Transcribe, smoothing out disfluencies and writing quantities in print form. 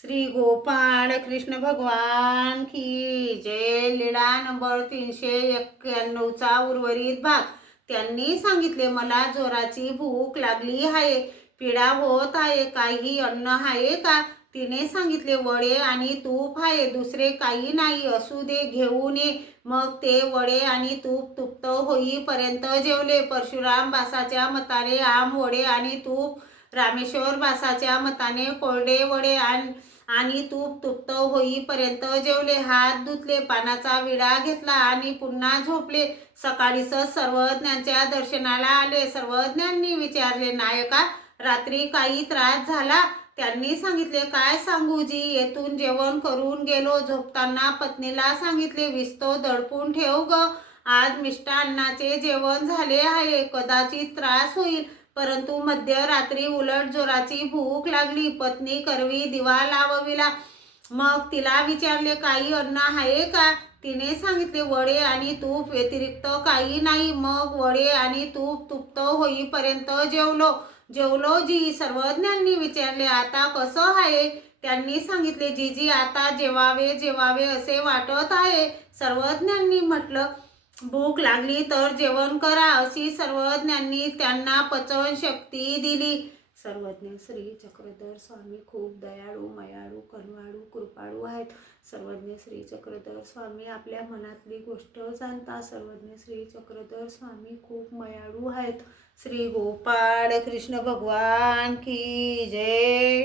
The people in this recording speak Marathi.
श्री गोपाळ कृष्ण भगवान की जय. लीळा नंबर 391चा उर्वरित भाग. त्यांनी सांगितले, मला जोराची भूक लागली आहे, पीडा होत आहे, काही अन्न आहे का? तिने सांगितले, वडे आणि तूप आहे, दुसरे काही नाही. असू दे, घेऊन ये. मग ते वडे आणि तूप तृप्त होईपर्यंत जेवले. परशुराम बासाच्या मताने आम वडे आणि तूप, रामेश्वर बासाच्या मताने कोरडे वडे आणि तूप तृप्त होईपर्यंत जेवले. हात धुतले, पानाचा विडा घेतला आणि पुन्हा झोपले. सकाळीच सर्वज्ञांच्या दर्शनाला आले. सर्वज्ञांनी विचारले, नायका, रात्री काही त्रास झाला? त्यांनी सांगितले, काय सांगू जी, येथून जेवण करून गेलो. झोपताना पत्नीला सांगितले, विस्तो दडपून ठेव ग, आज मिष्टान्नाचे जेवण झाले आहे, कदाचित त्रास होईल. परंतु मध्यरात्री उलट जोराची भूक लागली. पत्नी करवी दिवा लावविला. मग तिला विचारले, काही अन्न आहे का? तिने सांगितले, वडे आणि तूप व्यतिरिक्त काही नाही. मग वडे आणि तूप तृप्त होईपर्यंत जेवलो जी. सर्वज्ञांनी विचारले, आता कसं आहे? त्यांनी सांगितले, जीजी, आता जेवावे असे वाटत आहे. सर्वज्ञांनी म्हटलं, भूक लागली तर जेवण करा, अशी सर्वज्ञांनी त्यांना पचन शक्ती दिली. सर्वज्ञ श्री चक्रधर स्वामी खूप दयाळू, मयाळू, करुणाळू, कृपाळू आहेत. सर्वज्ञ श्री चक्रधर स्वामी आपल्या मनातली गोष्ट जाणतात. सर्वज्ञ श्री चक्रधर स्वामी खूप मयाळू आहेत. श्री गोपाळ कृष्ण भगवान की जय.